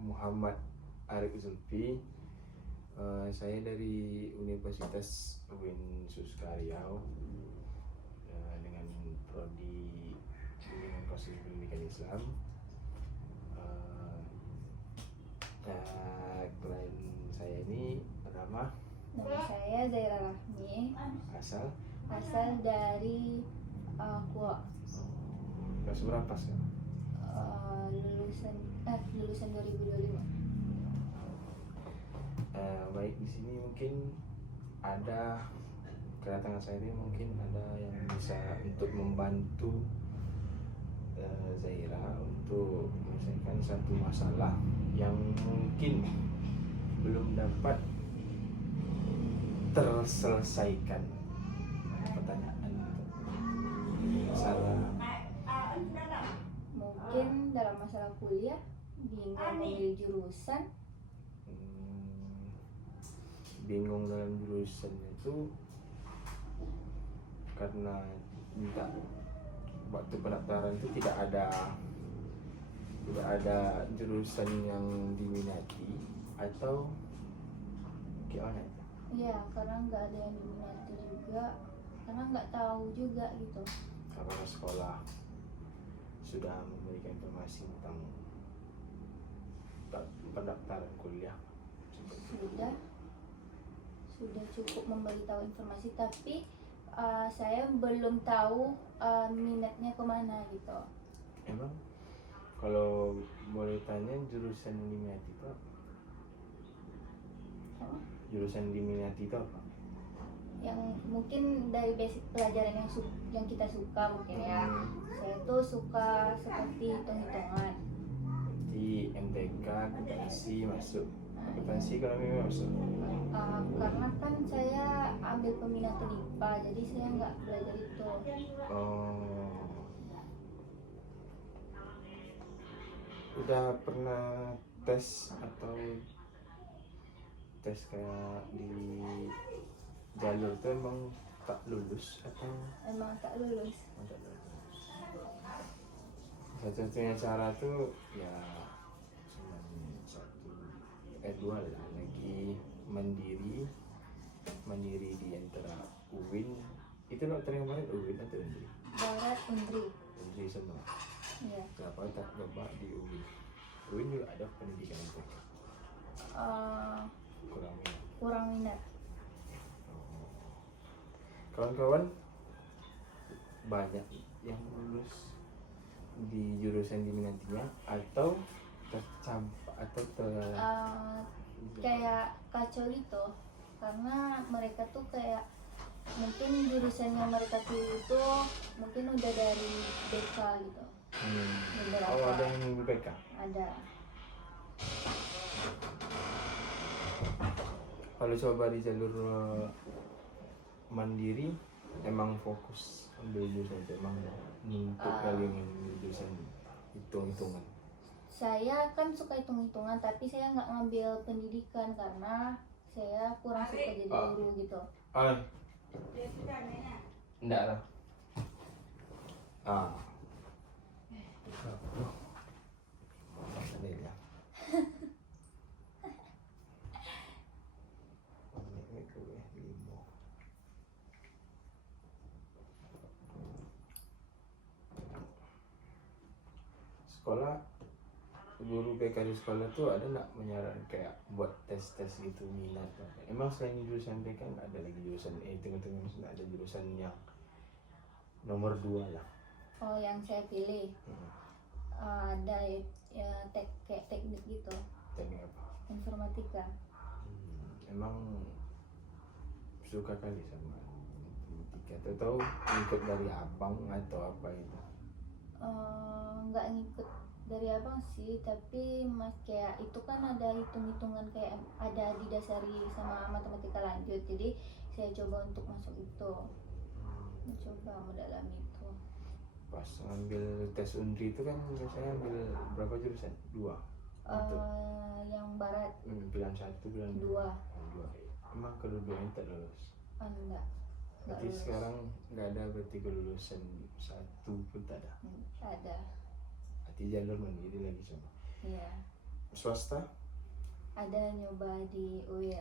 Muhammad Arif Zulfi. Saya dari Universitas UIN Suskaryau dengan prodi Bimbingan Konseling Pendidikan Islam. Klien saya ini bernama saya Zaira Rahmi, asal dari Kuok. kelas berapa sekarang? Lulusan 2025. Baik, di sini mungkin ada kedatangan saya ini mungkin ada yang bisa untuk membantu Zaira untuk menyelesaikan satu masalah yang mungkin belum dapat terselesaikan. Pertanyaan masalah Mungkin dalam masalah kuliah bingung memilih jurusan. Bingung dalam jurusan itu karena waktu pendaftaran itu tidak ada jurusan yang diminati atau gimana? Iya, karena nggak ada yang diminati juga, karena nggak tahu juga gitu. Karena sekolah sudah memberikan informasi tentang pendaftaran kuliah. Sudah cukup memberitahu informasi, tapi saya belum tahu minatnya kemana gitu. Emang kalau boleh tanya jurusan yang diminati itu apa? Jurusan diminati itu apa? Yang mungkin dari basic pelajaran yang kita suka mungkin ya. Saya tuh suka seperti hitung-hitungan. Di MTK akuntansi masuk. Akuntansi ekonomi masuk. Karena kan saya ambil peminatan IPA, jadi saya nggak belajar itu. Udah pernah tes atau tes kayak di jalur itu emang tak lulus atau? Emang tak lulus. Satu-satunya cara tuh ya cuma dua lah, lagi mandiri di antara UIN. Itu dokter yang kemarin UIN atau UNDRI? Barat UNDRI. UNDRI semua. Iya. Kenapa tak coba di UIN? UIN juga ada pendidikan itu. Kurang minat. Kawan-kawan banyak yang lulus di jurusan diminatinya atau tercampak atau kayak kacau gitu, karena mereka tuh kayak mungkin jurusan yang mereka pilih itu mungkin udah dari BK gitu. Ada yang BK? Ada. Kalau coba di jalur mandiri emang fokus ambil jurusan itu, emang untuk kalian yang jurusan hitung-hitungan. Saya kan suka hitung-hitungan, tapi saya nggak ngambil pendidikan karena saya kurang suka jadi guru gitu. Enggak lah. Ini ya. Sekolah, guru BK di sekolah tuh ada nggak menyarankan kayak buat tes-tes gitu minat? Emang selain jurusan BK nggak ada lagi jurusan hitung-hitungan, nggak ada jurusan yang nomor 2 lah? Oh, yang saya pilih ada ya kayak teknik gitu. Teknik apa? Informatika. Emang suka kali sama informatika atau ikut dari abang atau apa itu? Nggak ngikut dari abang sih, tapi kayak itu kan ada hitung-hitungan, kayak ada didasari sama matematika lanjut, jadi saya coba untuk masuk itu, mencoba mendalami itu. Pas ngambil tes UNDRI itu kan biasanya ambil berapa jurusan? 2? Yang barat pilihan 1, pilihan 2. Emang kedua-duanya tak lulus? Enggak. Berarti sekarang nggak ada berarti kelulusan 1 pun tak ada? Ada. Berarti jalur mandiri lagi semua? Iya. swasta? Ada nyoba di UIR.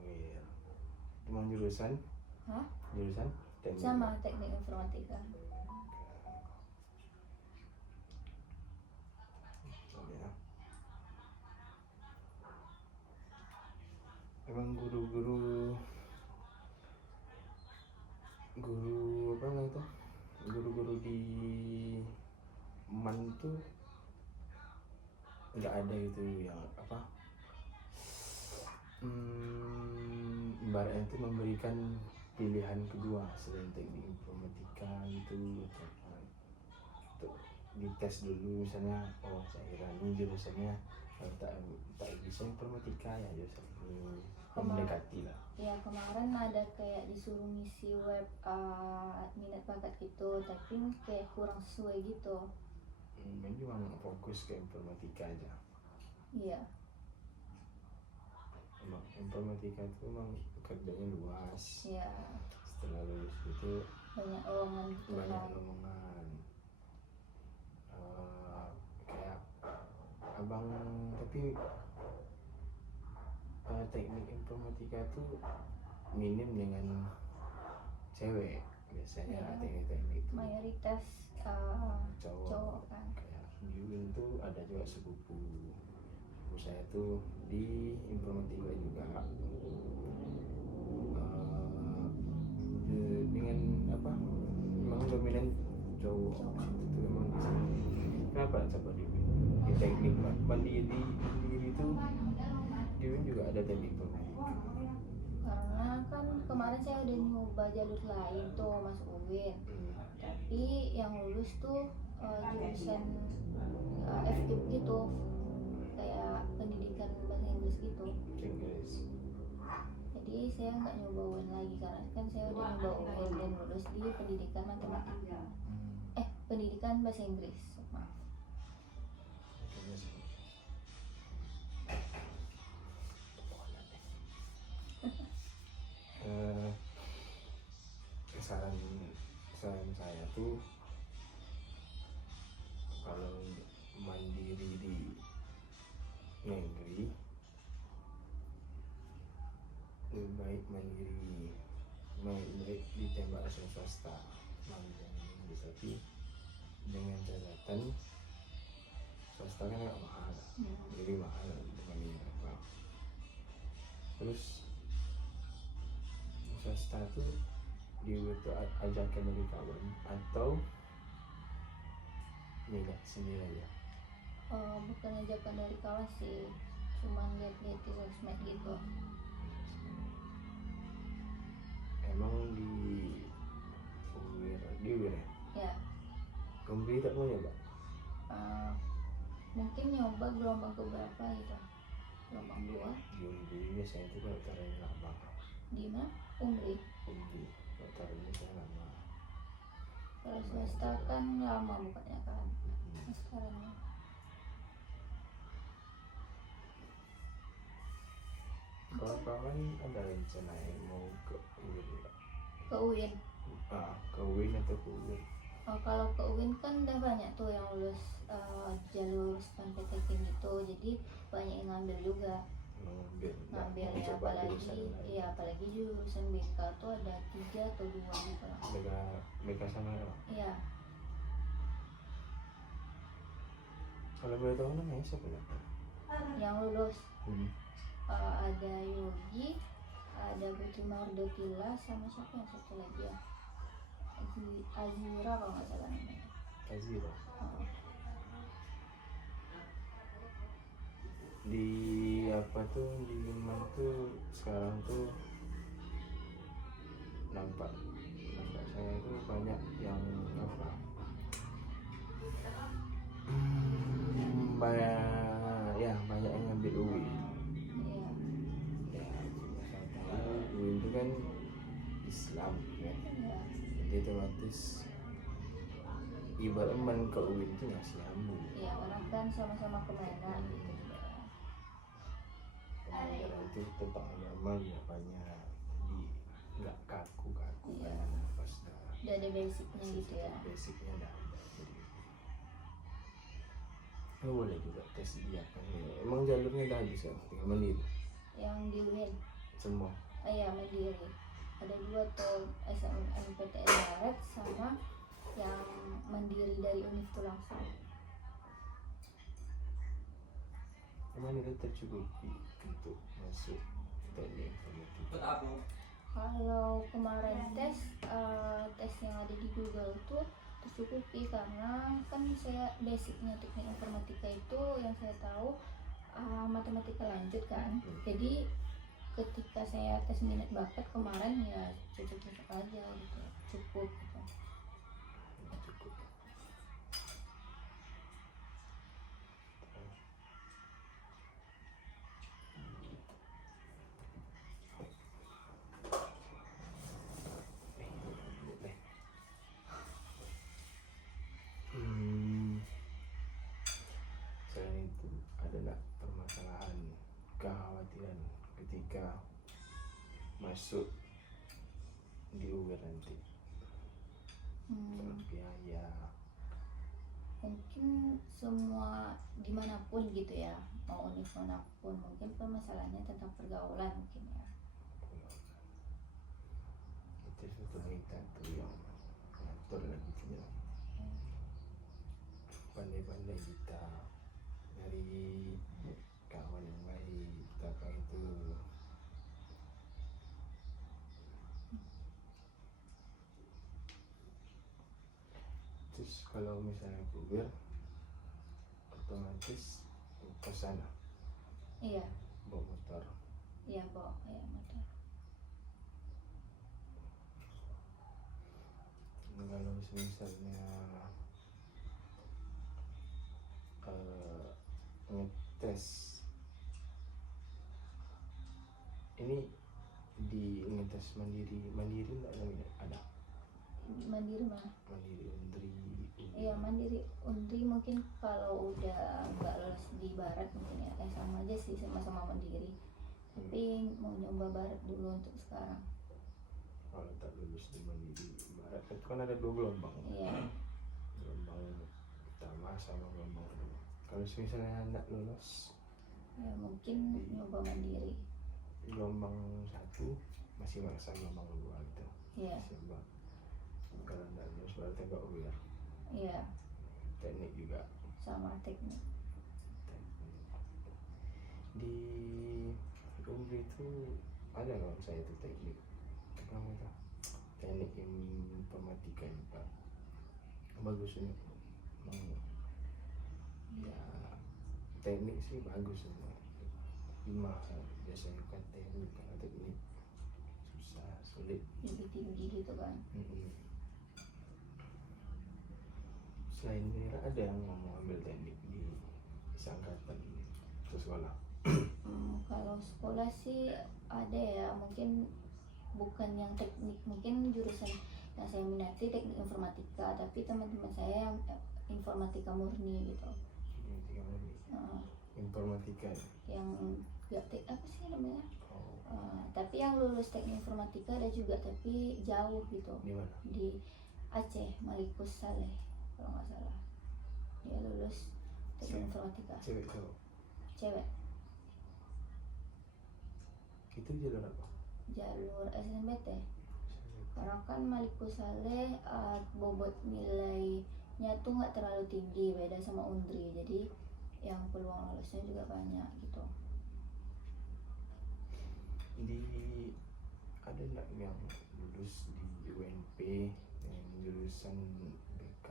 Iya. Emang jurusan? Hah? Jurusan? Teknik. Sama teknik informatika. Ya. Emang guru apa namanya itu? Guru-guru di MAN tuh nggak ada gitu yang apa? Ibaratnya itu memberikan pilihan kedua selain teknik informatika gitu untuk dites dulu misalnya, oh saya kira ini jurusannya tak bisa informatika ya jurusan ini, mendekati lah. Ya kemarin ada kayak disuruh ngisi web minat bakat gitu, tapi kayak kurang sesuai gitu. Ini cuma fokus ke informatika aja. Iya. Emang informatika itu emang kerjanya luas. Iya. Setelah lulus itu Banyak lowongan gitu banyak kan. lowongan. Kayak abang tapi teknik informatika tuh minim dengan cewek biasanya. Ya, teknik itu mayoritas cowok kan. kayak di UIN tuh ada juga sepupu saya tuh di informatika juga, dengan apa memang dominan cowok itu memang di sini. Kenapa coba di teknik mandiri itu di UIN juga ada teknik informatika? Karena kan kemarin saya udah nyoba jalur lain tuh masuk UIN, tapi yang lulus tuh jurusan FKIP gitu, kayak pendidikan bahasa Inggris gitu. Inggris. Jadi saya nggak nyoba UIN lagi karena kan saya udah nyoba UIN dan lulus di pendidikan matematika, pendidikan bahasa Inggris. Maaf. Saran saya tuh kalau mandiri di negeri lebih baik mandiri ditembak asal swasta mandiri, tapi dengan catatan swasta kan agak mahal, lebih mahal dibanding apa. Terus swasta tuh itu ajakan dari kawan atau minat sendiri aja? Bukan ajakan dari kawan sih, cuman lihat-lihat di sosmed gitu. Emang di UIR Ya. Gombe tak mau nyoba? Mungkin nyoba gelombang keberapa gitu, gelombang 2. Gombe biasanya itu kalau taruhnya lama. Di mana? Gombe. Kalau taruhnya saya lama. Kalau swasta kan lama bukannya kan. Sekarang Kalau kawan ada rencana yang mau ke UIN nggak? ke UIN. Ke UIN atau ke UIN? Kalau ke UIN kan udah banyak tuh yang lulus jalur SNMPTN gitu, jadi banyak yang ngambil juga. Ngambil ya, apalagi jurusan BK tuh ada 3 atau 2 gitu lah. BK sama apa? Iya. Kalau boleh tahu namanya siapa ya? Yang lulus ada Yogi, ada Putri Mardotila, sama siapa yang satu lagi ya? Azira kalau nggak salah namanya. Azira. Di apa tuh di Liman tuh sekarang tuh nampak saya tuh banyak yang apa banyak yang ngambil UIN. UIN itu kan Islam kan, jadi otomatis ibarat man ke UIN itu ngasih nyambung. Iya, karena kan sama-sama Kemenak gitu. Pembelajaran itu tentang agama ya banyak, jadi nggak kaku kan pas udah ada basicnya gitu ya. Basicnya dah. boleh juga tes dia kan. Emang jalurnya udah habis kan, tinggal mandiri Yang di UIN. semua. Iya, mandiri. Ada 2 tuh, SNMPTN Barat sama yang mandiri dari univ itu langsung. Emang itu tercukupi untuk masuk teknik informatika? Kalau kemarin tes yang ada di Google tuh tercukupi, karena kan saya basicnya teknik informatika itu yang saya tahu matematika lanjut kan. Jadi ketika saya tes minat bakat kemarin ya cocok-cocok aja gitu, cukup gitu. Cukup. Selain itu ada nggak permasalahan, kekhawatiran ketika masuk di UIN nanti? Soal biaya. Mungkin semua dimanapun gitu ya, mau univ manapun, mungkin permasalahannya tentang pergaulan mungkin ya. Itu suatu kita tuh yang ngatur lagi tuh ya. Pandai-pandai kita dari kawan yang baik, apa itu. Terus kalau misalnya kuliah otomatis ke sana Iya, bawa motor. iya Bo, ya motor. Kalau misalnya ngetes ini di ngetes mandiri nggak ada Mandiri mana? mandiri Undri. Iya mandiri Undri mungkin kalau udah nggak lolos di Barat mungkin ya, sama aja sih, sama-sama mandiri. Tapi mau nyoba Barat dulu untuk sekarang. Kalau tak lulus di mandiri Barat itu kan ada 2 gelombang. Iya. Gelombang pertama sama gelombang kedua. Kalau misalnya nggak lulus Ya mungkin nyoba mandiri. gelombang 1 masih merasa gelombang 2 gitu. Iya. Coba kalau nggak lulus berarti nggak UIR. Iya. Teknik juga. Sama teknik. Di Undri itu ada kalau saya itu teknik apa namanya, teknik informatika juga bagus ini. Ya teknik sih bagus semua. 5 biasanya kan teknik, kalau teknik susah sulit, Lebih tinggi gitu kan. Selain Mira ada yang mau ambil teknik di seangkatan ke sekolah? Kalau sekolah sih ada ya, mungkin bukan yang teknik, mungkin jurusan yang saya minati teknik informatika, tapi teman-teman saya yang informatika murni gitu. Informatika murni. Informatika Yang gak apa sih namanya? oh. Tapi yang lulus teknik informatika ada juga, tapi jauh gitu. Di mana? Di Aceh, Malikus Saleh kalau nggak salah. Dia lulus teknik informatika. Cewek cowok? Cewek. Itu jalur apa? Jalur SNBT. Karena kan Malikus Saleh bobot nilainya tuh nggak terlalu tinggi, beda sama Undri, jadi yang peluang lolusnya juga banyak gitu. Di ada nggak yang lulus di UNP yang jurusan BK?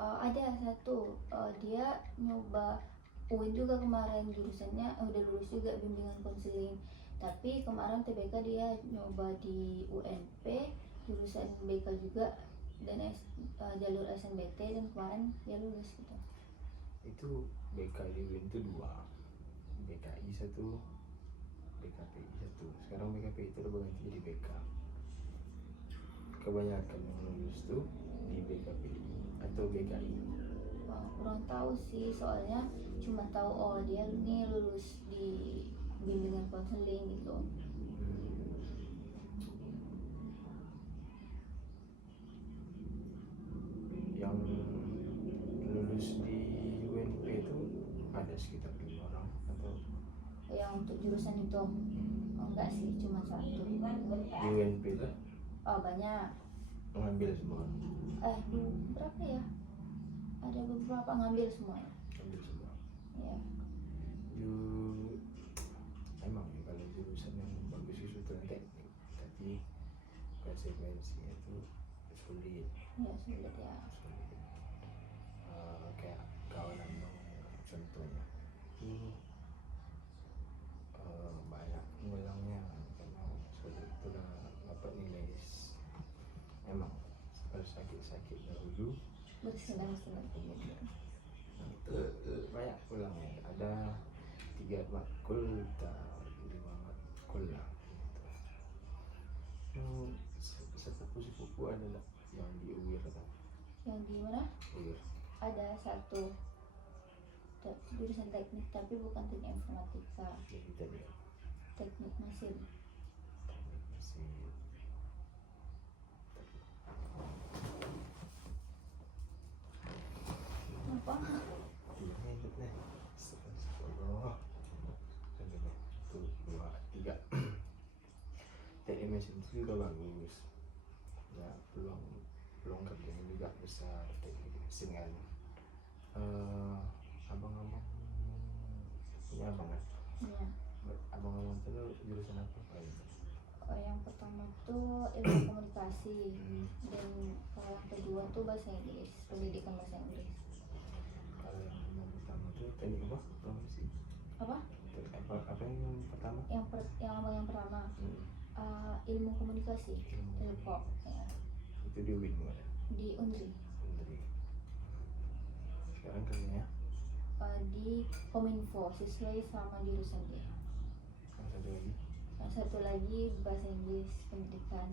Ada satu, dia nyoba UIN juga kemarin, jurusannya udah lulus juga bimbingan konseling, tapi kemarin TBK dia nyoba di UNP jurusan BK juga dan jalur SNBT, dan kemarin dia lulus gitu. Itu BK di UIN itu 2, BKI 1, BKPI 1. Sekarang BKPI itu udah berganti jadi BK. Kebanyakan yang lulus tuh di BKPI atau BKI. Wah, kurang tahu sih, soalnya cuma tahu oh dia nih lulus di bimbingan konseling gitu. Yang lulus di UNP itu untuk jurusan itu. Oh, enggak sih, cuma satu. Di UNP itu Oh banyak. ngambil semua, Berapa ya? Ada beberapa ngambil semuanya. ambil semua. Ya. Emang ya kalau jurusan yang bagus itu kan teknik, tapi konsekuensinya itu sulit. Ya sulit ya. Sulit. Kayak kawanan dong contohnya itu banyak ngulangnya karena sulit pula dapat nilai emang harus sakit-sakit dahulu Bersenang-senang gitu. banyak ulangnya, ada 3 matkul atau 5 matkul lah gitu. Sepupu-sepupu ada nggak yang di UIR atau Yang di mana? UIR? Ada satu jurusan teknik tapi bukan teknik informatika, Jadi tadi teknik mesin. masih Apa? iya edit nih. Astagfirullah. Satu, dua, tiga. Teknik mesin itu juga bagus. Ya peluang kerjanya juga besar teknik mesin kan. Abang-abang punya abang kan? Ya. Abang-abang itu jurusan apa gitu? Yang pertama tuh ilmu komunikasi, Hmm. dan kalau yang kedua tuh bahasa Inggris, pendidikan bahasa Inggris. Kalau yang pertama itu teknik apa? Profesi? Apa? Apa yang pertama? Yang pertama Hmm. ilmu komunikasi, ilkom ya, Itu di UIN bukan? di Unri. Dari sekarang kerjanya Di Kominfo sesuai sama jurusan dia. yang satu lagi Yang satu lagi bahasa Inggris pendidikan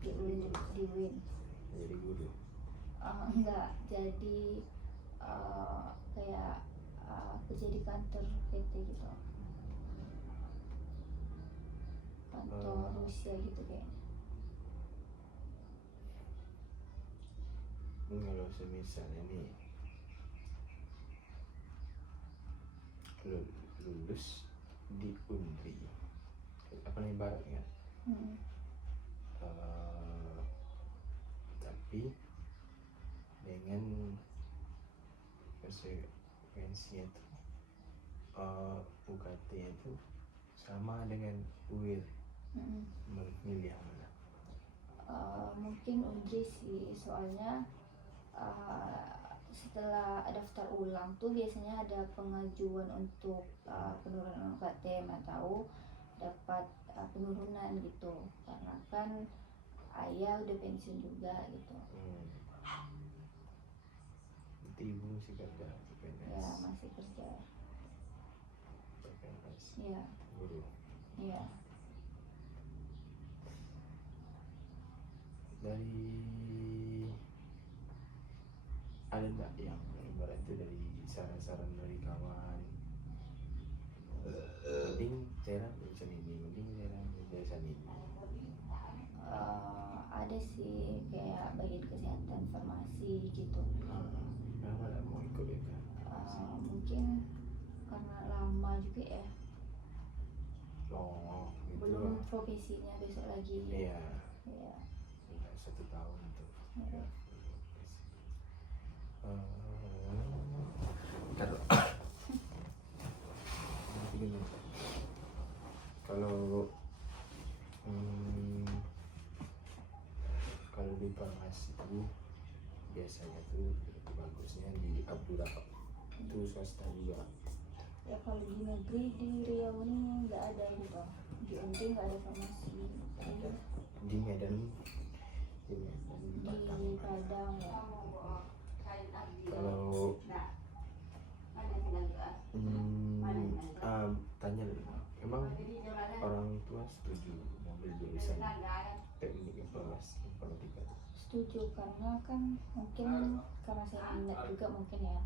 di UIN. jadi guru. Enggak, jadi kayak kerja di kantor PT gitu, kantor Rusia gitu kayaknya. Kalau semisalnya nih lulus di Unri apa nih baratnya, tapi dengan konsekuensinya itu UKT itu sama dengan UIR, memilih yang mana? Mungkin Unri sih, soalnya setelah daftar ulang tuh biasanya ada pengajuan untuk penurunan UKT, tahu dapat penurunan gitu, karena kan ayah udah pensiun juga gitu. Nanti ibu masih kerja di PNS? Ya masih kerja. PNS Ya. guru. Ya. Dari ada enggak yang ibarat itu dari saran-saran dari kawan, mending cairan jurusan ini, mending cairan jurusan ini? Ada sih, kayak bagian kesehatan farmasi gitu. Kenapa nggak mau ikut itu? Mungkin karena lama juga ya, Oh gitu. belum profesinya besok lagi. Iya, Ya. udah 1 tahun tuh. Ya. Kalau kalau di farmasi itu biasanya tuh bagusnya di Abdurrahman, itu swasta juga. Ya kalau di negeri di Riau ini nggak ada gitu, di Unri nggak ada farmasi. Di Medan Di Padang ya. kalau tanya dulu, emang orang tua setuju ngambil jurusan teknik informatika? Setuju, karena kan mungkin karena saya minat juga mungkin ya,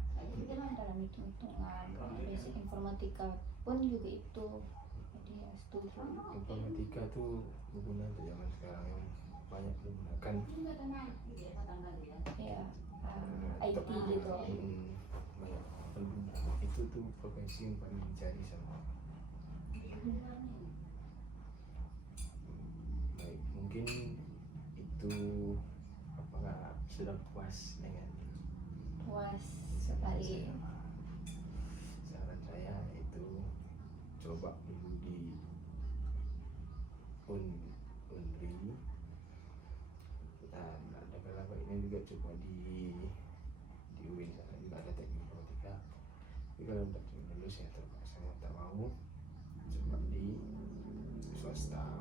dalam hitung-hitungan, basic informatika pun juga itu, jadi ya setuju. Informatika tuh berguna untuk zaman sekarang yang banyak menggunakan Ya, IT gitu. banyak pengguna. Itu tuh profesi yang paling dicari sama sudah puas dengan puas sekali. saran saya itu coba dulu di Unri, dan ada beberapa ini juga coba di UIN sana juga ada teknik informatika. Tapi kalau untuk lulus ya terpaksa mau tak mau coba di swasta.